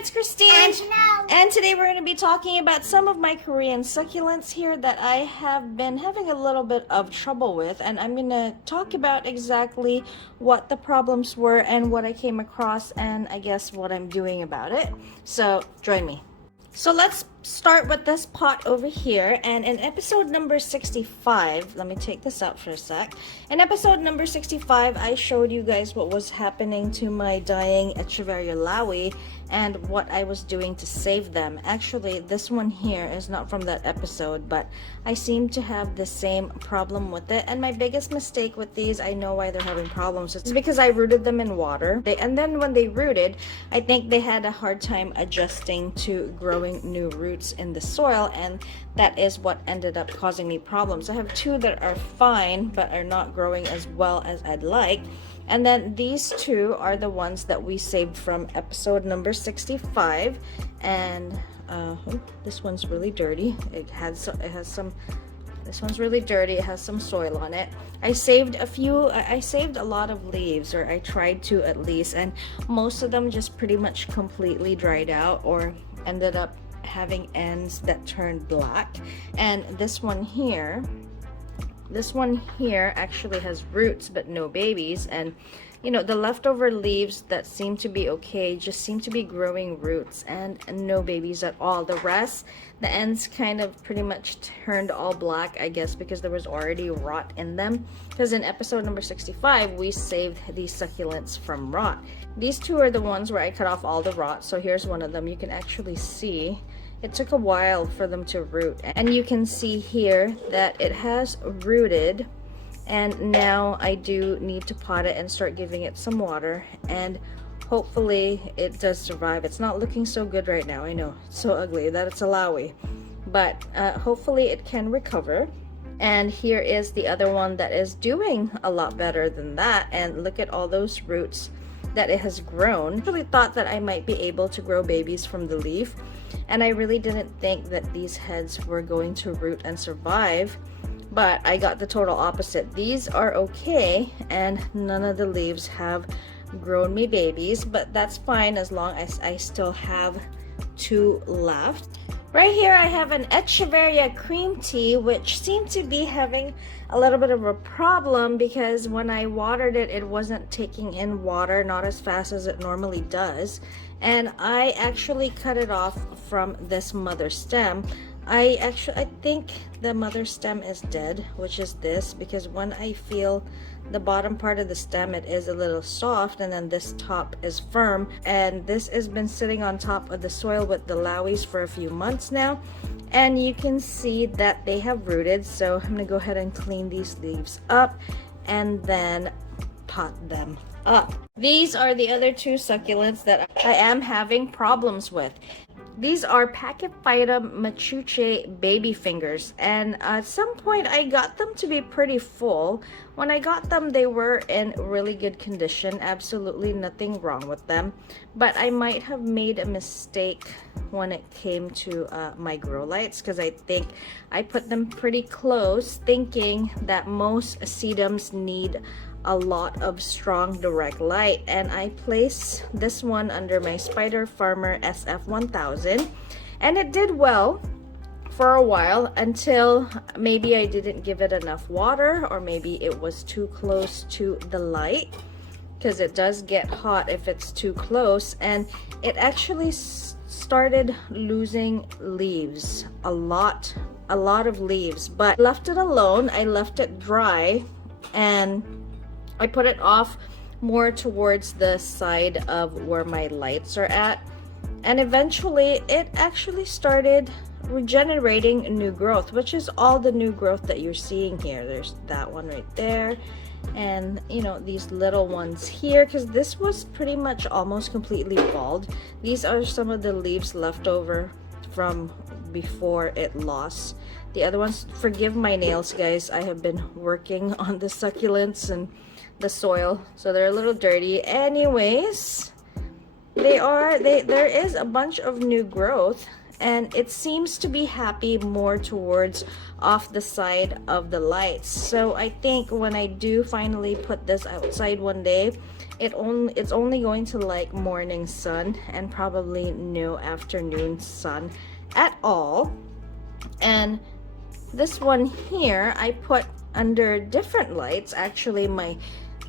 it's Christine. And Janelle. And today we're going to be talking about some of my Korean succulents here that I have been having a little bit of trouble with. And I'm going to talk about exactly what the problems were and what I came across and I guess what I'm doing about it. So join me. So let's start with this pot over here, and in episode number 65, let me take this out for a sec. In episode number 65, I showed you guys what was happening to my dying Echeveria Laui and what I was doing to save them. Actually, this one here is not from that episode, but I seem to have the same problem with it. And my biggest mistake with these, I know why they're having problems, is because I rooted them in water. And then when they rooted, I think they had a hard time adjusting to growing new roots in the soil, and that is what ended up causing me problems. I have two that are fine, but are not growing as well as I'd like. And then these two are the ones that we saved from episode number 65. And this one's really dirty. This one's really dirty. It has some soil on it. I saved a lot of leaves, or I tried to at least, and most of them just pretty much completely dried out or ended up having ends that turned black. And this one here actually has roots but no babies, and you know, the leftover leaves that seem to be okay just seem to be growing roots and no babies at all. The rest, the ends kind of pretty much turned all black, I guess because there was already rot in them, because in episode number 65 we saved these succulents from rot. These two are the ones where I cut off all the rot. So here's one of them. You can actually see it took a while for them to root, and you can see here that it has rooted, and now I do need to pot it and start giving it some water, and hopefully it does survive. It's not looking so good right now. I know, it's so ugly that it's a Laui, but hopefully it can recover. And here is the other one that is doing a lot better than that, and look at all those roots that it has grown. I really thought that I might be able to grow babies from the leaf, and I really didn't think that these heads were going to root and survive, but I got the total opposite. These are okay, and none of the leaves have grown me babies, but that's fine as long as I still have two left. Right here I have an Echeveria Cream Tea, which seemed to be having a little bit of a problem because when I watered it, it wasn't taking in water, not as fast as it normally does. And I actually cut it off from this mother stem. I think the mother stem is dead, which is this, because when I feel the bottom part of the stem, it is a little soft, and then this top is firm, and this has been sitting on top of the soil with the Lauis for a few months now, and you can see that they have rooted. So I'm gonna go ahead and clean these leaves up and then pot them up. These are the other two succulents that I am having problems with. These are Pakipaida Machuche baby fingers, and at some point I got them to be pretty full. When I got them, they were in really good condition, absolutely nothing wrong with them, but I might have made a mistake when it came to my grow lights, because I think I put them pretty close, thinking that most sedums need a lot of strong direct light, and I placed this one under my Spider Farmer SF1000, and it did well for a while until maybe I didn't give it enough water, or maybe it was too close to the light, because it does get hot if it's too close, and it actually started losing leaves, a lot of leaves. But I left it alone. I left it dry, and I put it off more towards the side of where my lights are at, and eventually it actually started regenerating new growth, which is all the new growth that you're seeing here. There's that one right there, and you know, these little ones here, because this was pretty much almost completely bald. These are some of the leaves left over from before it lost the other ones. Forgive my nails, guys. I have been working on the succulents and the soil, so they're a little dirty. Anyways, there is a bunch of new growth, and it seems to be happy more towards off the side of the lights. So I think when I do finally put this outside one day, it's only going to like morning sun and probably no afternoon sun at all. And this one here I put under different lights. Actually,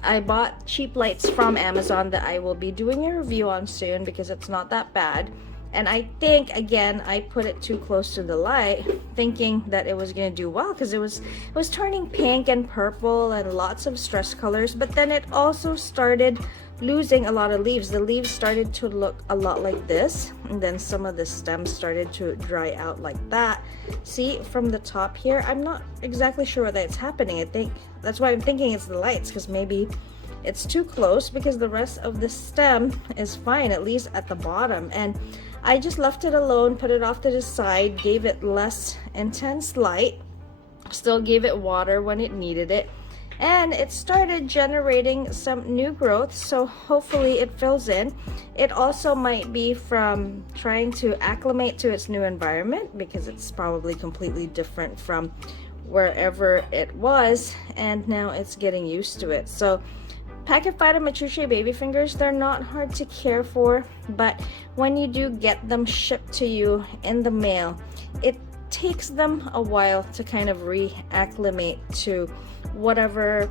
I bought cheap lights from Amazon that I will be doing a review on soon because it's not that bad. And I think, again, I put it too close to the light, thinking that it was gonna do well because it was turning pink and purple and lots of stress colors. But then it also started losing a lot of leaves. The leaves started to look a lot like this, and then some of the stems started to dry out like that. See, from the top here, I'm not exactly sure what that's happening. I think that's why I'm thinking it's the lights, because maybe it's too close, because the rest of the stem is fine, at least at the bottom. And I just left it alone, put it off to the side, gave it less intense light, still gave it water when it needed it, and it started generating some new growth, so hopefully it fills in. It also might be from trying to acclimate to its new environment, because it's probably completely different from wherever it was, and now it's getting used to it. So Pakipaida Machuche baby fingers, they're not hard to care for, but when you do get them shipped to you in the mail, it takes them a while to kind of reacclimate to whatever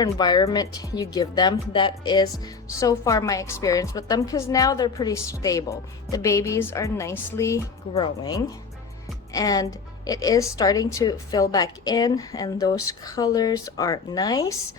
environment you give them. That is so far my experience with them, because now they're pretty stable. The babies are nicely growing, and it is starting to fill back in, and those colors are nice.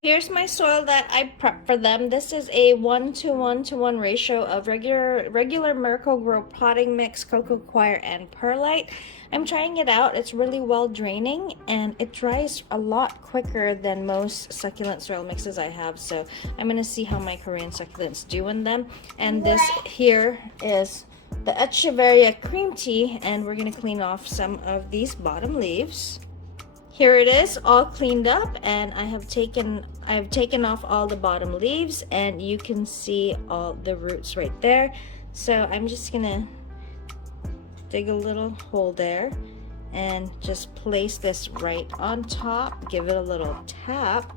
Here's my soil that I prepped for them. This is a 1:1:1 ratio of regular Miracle-Gro potting mix, cocoa coir, and perlite. I'm trying it out. It's really well draining, and it dries a lot quicker than most succulent soil mixes I have. So I'm gonna see how my Korean succulents do in them. And this here is the Echeveria Cream Tea, and we're gonna clean off some of these bottom leaves. Here it is, all cleaned up, and I've taken off all the bottom leaves, and you can see all the roots right there. So I'm just gonna dig a little hole there and just place this right on top, give it a little tap.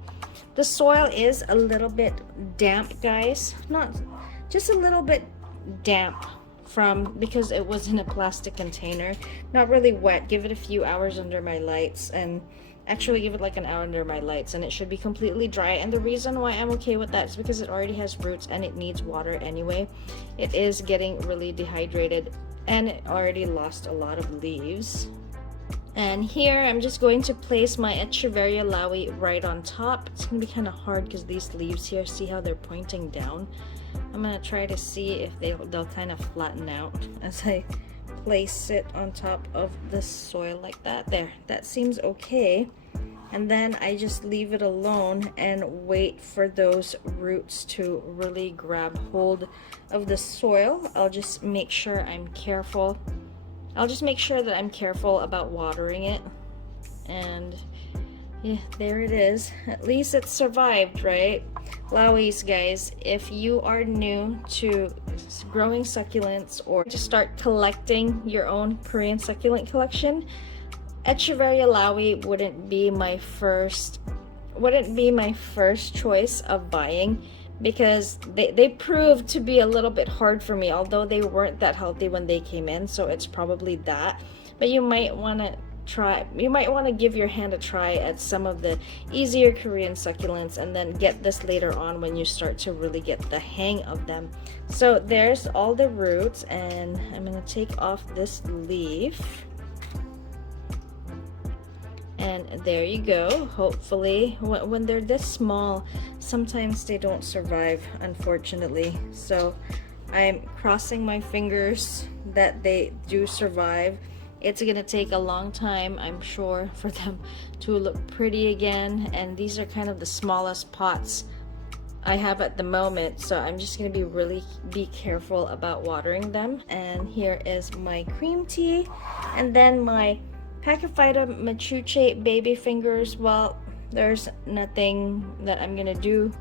The soil is a little bit damp, guys, not just a little bit damp, because it was in a plastic container, not really wet. Give it a few hours under my lights, and actually give it like an hour under my lights, and it should be completely dry. And the reason why I'm okay with that is because it already has roots and it needs water anyway. It is getting really dehydrated, and it already lost a lot of leaves. And here I'm just going to place my Echeveria Laui right on top. It's gonna be kind of hard because these leaves here, see how they're pointing down? I'm gonna try to see if they'll kind of flatten out as I place it on top of the soil like that. There, that seems okay. And then I just leave it alone and wait for those roots to really grab hold of the soil. I'll just make sure I'm careful. I'll just make sure that I'm careful about watering it. And yeah, there it is. At least it survived, right? Lauis, guys, if you are new to growing succulents or to start collecting your own Korean succulent collection, Echeveria Laui wouldn't be my first choice of buying, because they proved to be a little bit hard for me, although they weren't that healthy when they came in, so it's probably that. But you might want to give your hand a try at some of the easier Korean succulents, and then get this later on when you start to really get the hang of them. So there's all the roots, and I'm going to take off this leaf. And there you go. Hopefully, when they're this small, sometimes they don't survive, unfortunately. So I'm crossing my fingers that they do survive. It's gonna take a long time, I'm sure, for them to look pretty again. And these are kind of the smallest pots I have at the moment, so I'm just gonna be careful about watering them. And here is my cream tea, and then my Pakipaida Machuche baby fingers. Well, there's nothing that I'm gonna do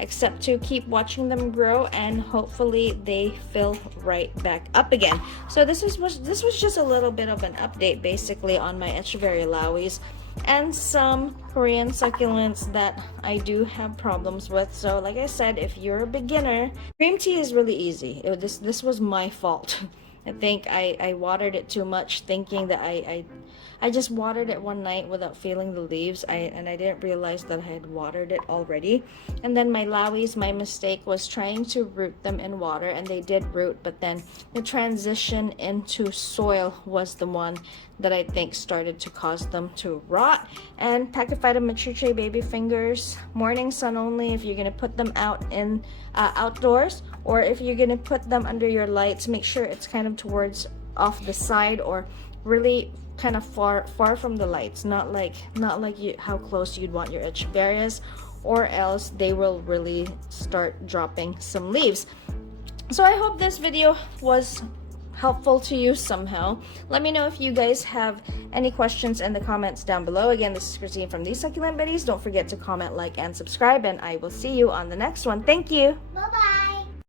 except to keep watching them grow, and hopefully they fill right back up again. So this was just a little bit of an update basically on my Echeveria Lauis. and some Korean succulents that I do have problems with. So like I said, if you're a beginner, cream tea is really easy. This was my fault. I think I watered it too much, thinking that I just watered it one night without feeling the leaves. And I didn't realize that I had watered it already. And then my Lauis, my mistake was trying to root them in water, and they did root, but then the transition into soil was the one that I think started to cause them to rot. And Pakipaida Machuche baby fingers, morning sun only if you're gonna put them out in outdoors, or if you're gonna put them under your lights, make sure it's kind of towards off the side, or really kind of far from the lights, not like how close you'd want your Echeverias, or else they will really start dropping some leaves. So I hope this video was helpful to you somehow. Let me know if you guys have any questions in the comments down below. Again, this is Christine from These Succulent Biddies. Don't forget to comment, like, and subscribe, and I will see you on the next one. Thank you. Bye-bye.